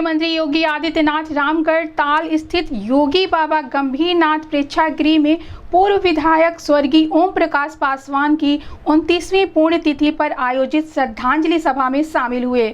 मुख्यमंत्री योगी आदित्यनाथ रामगढ़ ताल स्थित योगी बाबा गंभीरनाथ प्रेक्षागृह में पूर्व विधायक स्वर्गीय ओम प्रकाश पासवान की 29वीं पुण्यतिथि पर आयोजित श्रद्धांजलि सभा में शामिल हुए।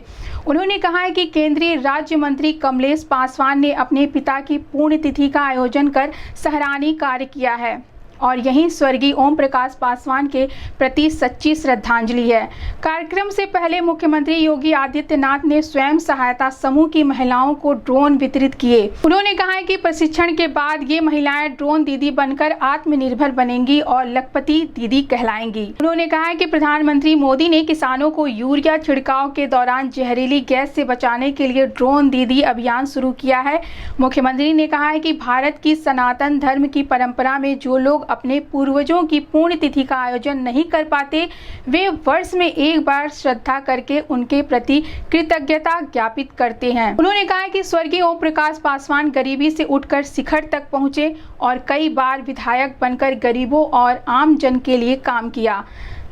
उन्होंने कहा है कि केंद्रीय राज्य मंत्री कमलेश पासवान ने अपने पिता की पुण्यतिथि का आयोजन कर सराहनीय कार्य किया है और यही स्वर्गीय ओम प्रकाश पासवान के प्रति सच्ची श्रद्धांजलि है। कार्यक्रम से पहले मुख्यमंत्री योगी आदित्यनाथ ने स्वयं सहायता समूह की महिलाओं को ड्रोन वितरित किए। उन्होंने कहा है कि प्रशिक्षण के बाद ये महिलाएं ड्रोन दीदी बनकर आत्मनिर्भर बनेंगी और लखपति दीदी कहलाएंगी। उन्होंने कहा है कि प्रधानमंत्री मोदी ने किसानों को यूरिया छिड़काव के दौरान जहरीली गैस से बचाने के लिए ड्रोन दीदी अभियान शुरू किया है। मुख्यमंत्री ने कहा है कि भारत की सनातन धर्म की परंपरा में जो लोग अपने पूर्वजों की पुण्यतिथि का आयोजन नहीं कर पाते, वे वर्ष में एक बार श्रद्धा करके उनके प्रति कृतज्ञता ज्ञापित करते हैं। उन्होंने कहा कि स्वर्गीय ओम प्रकाश पासवान गरीबी से उठकर शिखर तक पहुंचे और कई बार विधायक बनकर गरीबों और आम जन के लिए काम किया।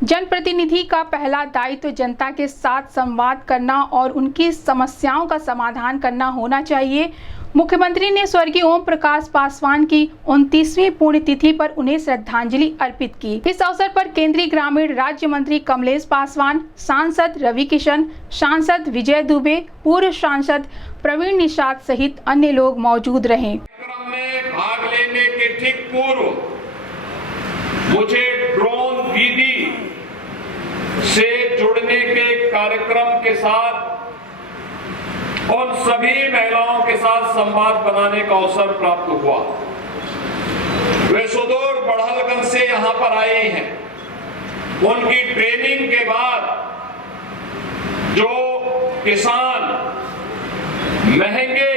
जनप्रतिनिधि का पहला दायित्व जनता के साथ संवाद करना और उनकी समस्याओं का समाधान करना होना चाहिए। मुख्यमंत्री ने स्वर्गीय ओम प्रकाश पासवान की 29वीं पुण्यतिथि पर उन्हें श्रद्धांजलि अर्पित की। इस अवसर पर केंद्रीय ग्रामीण राज्य मंत्री कमलेश पासवान, सांसद रवि किशन, सांसद विजय दुबे, पूर्व सांसद प्रवीण निषाद सहित अन्य लोग मौजूद रहे। कार्यक्रम में भाग लेने के ठीक पूर्व मुझे ड्रोन दीदी से जुड़ने के कार्यक्रम के साथ उन सभी महिलाओं के साथ संवाद बनाने का अवसर प्राप्त हुआ। वे सुदूर बढ़लगंज से यहां पर आई हैं। उनकी ट्रेनिंग के बाद जो किसान महंगे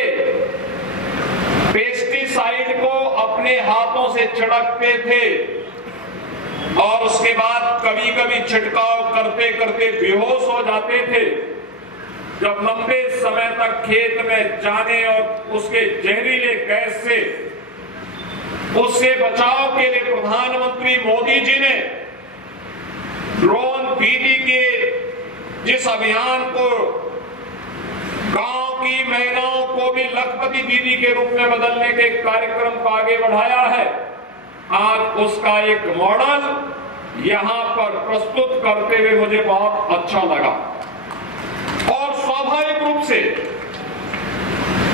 पेस्टिसाइड को अपने हाथों से छिड़कते थे और उसके बाद कभी कभी छिड़काव करते करते बेहोश हो जाते थे, जब लंबे समय तक खेत में जाने और उसके जहरीले गैस से उससे बचाव के लिए प्रधानमंत्री मोदी जी ने ड्रोन दीदी के जिस अभियान को गांव की महिलाओं को भी लखपति दीदी के रूप में बदलने के कार्यक्रम को आगे बढ़ाया है, आज उसका एक मॉडल यहां पर प्रस्तुत करते हुए मुझे बहुत अच्छा लगा। और स्वाभाविक रूप से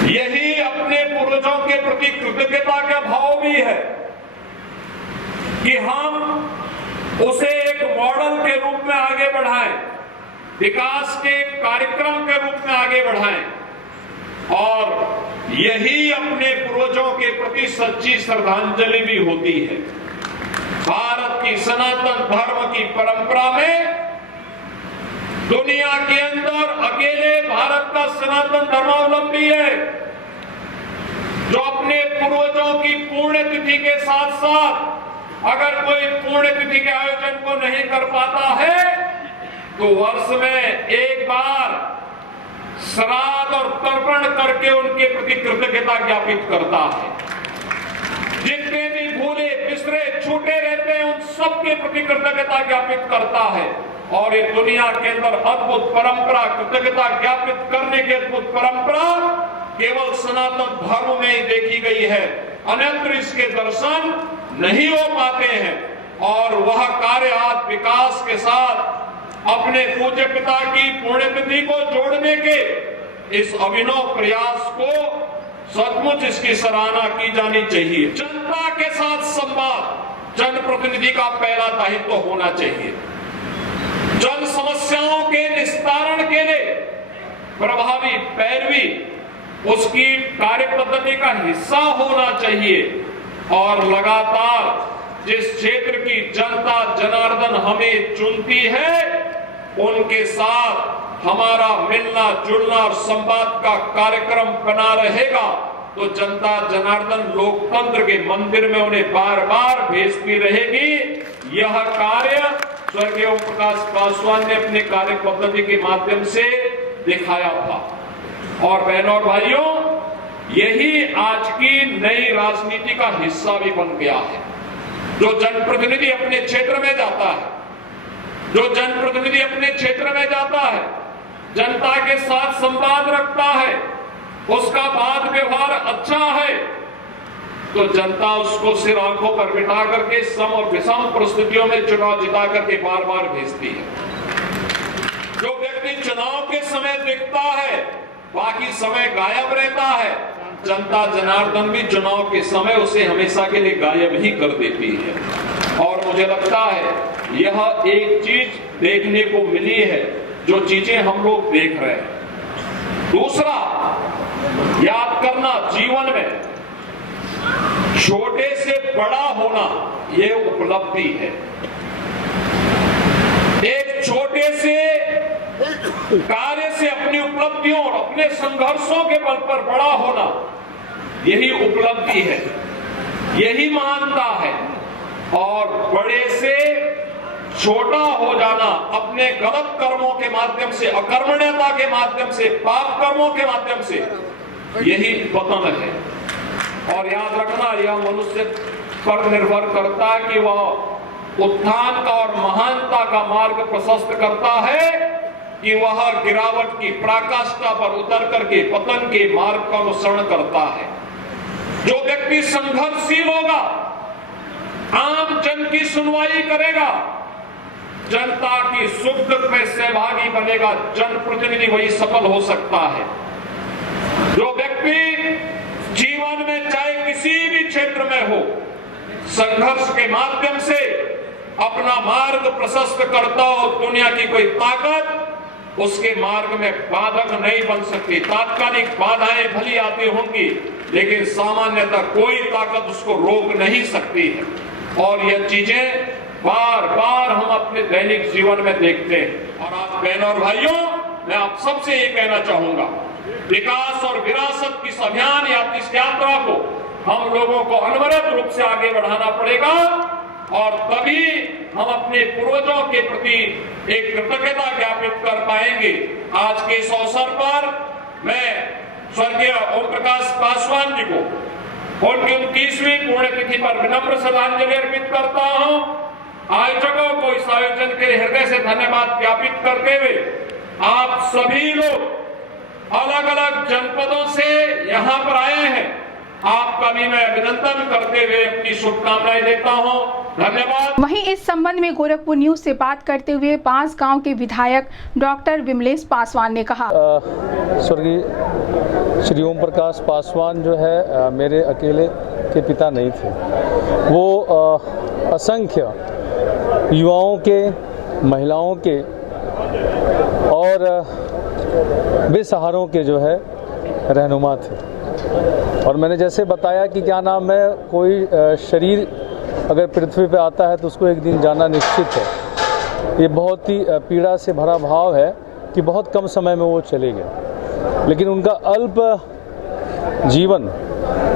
यही अपने पूर्वजों के प्रति कृतज्ञता का भाव भी है कि हम उसे एक मॉडल के रूप में आगे बढ़ाएं, विकास के कार्यक्रम के रूप में आगे बढ़ाएं और यही अपने पूर्वजों के प्रति सच्ची श्रद्धांजलि भी होती है। भारत की सनातन धर्म की परंपरा में दुनिया के अंदर अकेले भारत का सनातन धर्मावलंबी है जो अपने पूर्वजों की पुण्यतिथि के साथ साथ अगर कोई पुण्यतिथि के आयोजन को नहीं कर पाता है तो वर्ष में एक बार श्राद्ध और तर्पण करके उनके प्रति कृतज्ञता ज्ञापित करता है। जितने भी भूले बिसरे छूटे रहते हैं उन सबके प्रति कृतज्ञता ज्ञापित करता है और ये दुनिया के अंदर अद्भुत परंपरा, कृतज्ञता ज्ञापित करने की अद्भुत परंपरा केवल सनातन धर्म में ही देखी गई है, अन्यत्र इसके दर्शन नहीं हो पाते हैं। और वह कार्य आज विकास के साथ अपने पूज्य पिता की पुण्यतिथि को जोड़ने के इस अभिनव प्रयास को सचमुच इसकी सराहना की जानी चाहिए। जनता के साथ संवाद जनप्रतिनिधि का पहला दायित्व होना चाहिए। जन समस्याओं के निस्तारण के लिए प्रभावी पैरवी उसकी कार्य पद्धति का हिस्सा होना चाहिए और लगातार जिस क्षेत्र की जनता जनार्दन हमें चुनती है उनके साथ हमारा मिलना जुलना और संवाद का कार्यक्रम बना रहेगा तो जनता जनार्दन लोकतंत्र के मंदिर में उन्हें बार बार भेजती रहेगी। यह कार्य स्वर्गीय ओम प्रकाश पासवान ने अपने कार्य पद्धति के माध्यम से दिखाया था। और बहनों और भाइयों, यही आज की नई राजनीति का हिस्सा भी बन गया है। जो जनप्रतिनिधि अपने क्षेत्र में जाता है, जनता के साथ संवाद रखता है, उसका बात व्यवहार अच्छा है, तो जनता उसको सिर आंखों पर बिठा करके सम और विषम परिस्थितियों में चुनाव जिता करके बार बार भेजती है। जो व्यक्ति चुनाव के समय दिखता है, बाकी समय गायब रहता है, जनता जनार्दन भी चुनाव के समय उसे हमेशा के लिए गायब ही कर देती है। और मुझे लगता है यह एक चीज देखने को मिली है, जो चीजें हम लोग देख रहे हैं। दूसरा, याद करना, जीवन में छोटे से बड़ा होना यह उपलब्धि है। एक छोटे से कार्य से अपनी उपलब्धियों और अपने संघर्षों के बल पर बड़ा होना, यही उपलब्धि है, यही महानता है। और बड़े से छोटा हो जाना अपने गलत कर्मों के माध्यम से, अकर्मण्यता के माध्यम से, पाप कर्मों के माध्यम से, यही पतन है। और याद रखना, यह मनुष्य पर निर्भर करता है कि वह उत्थान का और महानता का मार्ग प्रशस्त करता है कि वह गिरावट की पराकाष्ठा पर उतर करके पतन के मार्ग का अनुसरण करता है। जो व्यक्ति संघर्षशील होगा, आम जन की सुनवाई करेगा, जनता की सुख दुख में सहभागी बनेगा, जनप्रतिनिधि वही सफल हो सकता है। जो व्यक्ति जीवन में चाहे किसी भी क्षेत्र में हो, संघर्ष के माध्यम से अपना मार्ग प्रशस्त करता हो, दुनिया की कोई ताकत उसके मार्ग में बाधक नहीं बन सकती। तात्कालिक बाधाएं भली आती होंगी, लेकिन सामान्यतः कोई ताकत उसको रोक नहीं सकती है। और यह चीजें बार बार हम अपने दैनिक जीवन में देखते हैं। और आप बहनों और भाइयों, मैं आप सबसे ये कहना चाहूंगा, विकास और विरासत की इस अभियान या इस यात्रा को हम लोगों को अनवरत रूप से आगे बढ़ाना पड़ेगा, और तभी हम अपने पूर्वजों के प्रति एक कृतज्ञता ज्ञापित कर पाएंगे। आज के इस अवसर पर मैं स्वर्गीय ओम प्रकाश पासवान जी को उनकी 29वीं पुण्यतिथि पर विनम्र श्रद्धांजलि अर्पित करता हूं। आयोजकों को इस आयोजन के लिए हृदय से धन्यवाद ज्ञापित करते हुए, आप सभी लोग अलग अलग जनपदों से यहां पर आए हैं, आपका भी मैं अभिनंदन करते हुए अपनी शुभकामनाएं देता हूं। धन्यवाद। वहीं इस संबंध में गोरखपुर न्यूज से बात करते हुए बांसगांव के विधायक डॉक्टर विमलेश पासवान ने कहा, स्वर्गीय श्री ओम प्रकाश पासवान जो है मेरे अकेले के पिता नहीं थे। वो असंख्य युवाओं के, महिलाओं के और बेसहारों के जो है रहनुमा थे। और मैंने जैसे बताया कि क्या नाम है, कोई शरीर अगर पृथ्वी पे आता है तो उसको एक दिन जाना निश्चित है। ये बहुत ही पीड़ा से भरा भाव है कि बहुत कम समय में वो चले गए, लेकिन उनका अल्प जीवन,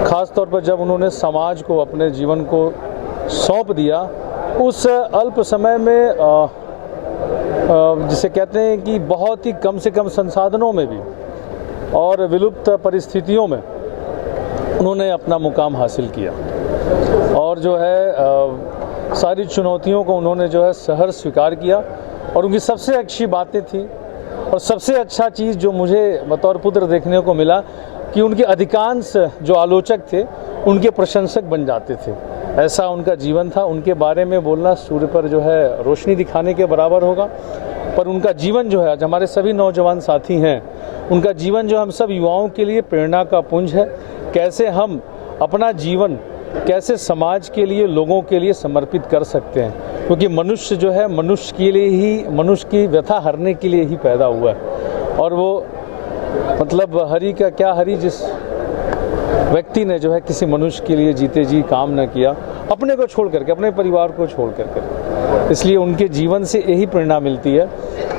खास तौर पर जब उन्होंने समाज को अपने जीवन को सौंप दिया, उस अल्प समय में जिसे कहते हैं कि बहुत ही कम से कम संसाधनों में भी और विलुप्त परिस्थितियों में उन्होंने अपना मुकाम हासिल किया। और जो है सारी चुनौतियों को उन्होंने जो है सहर्ष स्वीकार किया। और उनकी सबसे अच्छी बातें थी, और सबसे अच्छा चीज़ जो मुझे बतौर पुत्र देखने को मिला कि उनके अधिकांश जो आलोचक थे उनके प्रशंसक बन जाते थे। ऐसा उनका जीवन था। उनके बारे में बोलना सूर्य पर जो है रोशनी दिखाने के बराबर होगा, पर उनका जीवन जो है, आज हमारे सभी नौजवान साथी हैं, उनका जीवन जो हम सब युवाओं के लिए प्रेरणा का पुंज है। कैसे हम अपना जीवन कैसे समाज के लिए, लोगों के लिए समर्पित कर सकते हैं, क्योंकि मनुष्य जो है मनुष्य के लिए ही, मनुष्य की व्यथा हरने के लिए ही पैदा हुआ है। और वो मतलब हरि का क्या हरि, जिस व्यक्ति ने जो है किसी मनुष्य के लिए जीते जी काम न किया, अपने को छोड़ करके, अपने परिवार को छोड़ करके। इसलिए उनके जीवन से यही प्रेरणा मिलती है।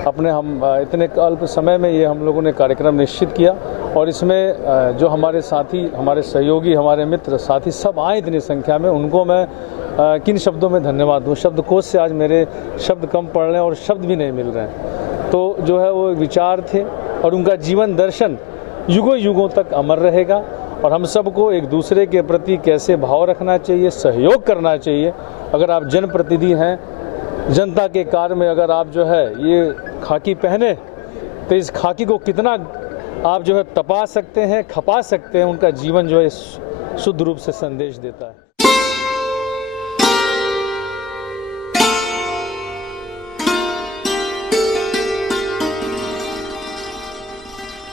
अपने हम इतने अल्प समय में ये हम लोगों ने कार्यक्रम निश्चित किया, और इसमें जो हमारे साथी, हमारे सहयोगी, हमारे मित्र साथी सब आए इतनी संख्या में, उनको मैं किन शब्दों में धन्यवाद दूँ। शब्दकोश से आज मेरे शब्द कम पड़ रहे हैं और शब्द भी नहीं मिल रहे हैं। तो जो है वो विचार थे, और उनका जीवन दर्शन युगों युगों तक अमर रहेगा। और हम सबको एक दूसरे के प्रति कैसे भाव रखना चाहिए, सहयोग करना चाहिए। अगर आप जनप्रतिनिधि हैं, जनता के कार्य में अगर आप जो है ये खाकी पहने, तो इस खाकी को कितना आप जो है तपा सकते हैं, खपा सकते हैं, उनका जीवन जो है शुद्ध रूप से संदेश देता है।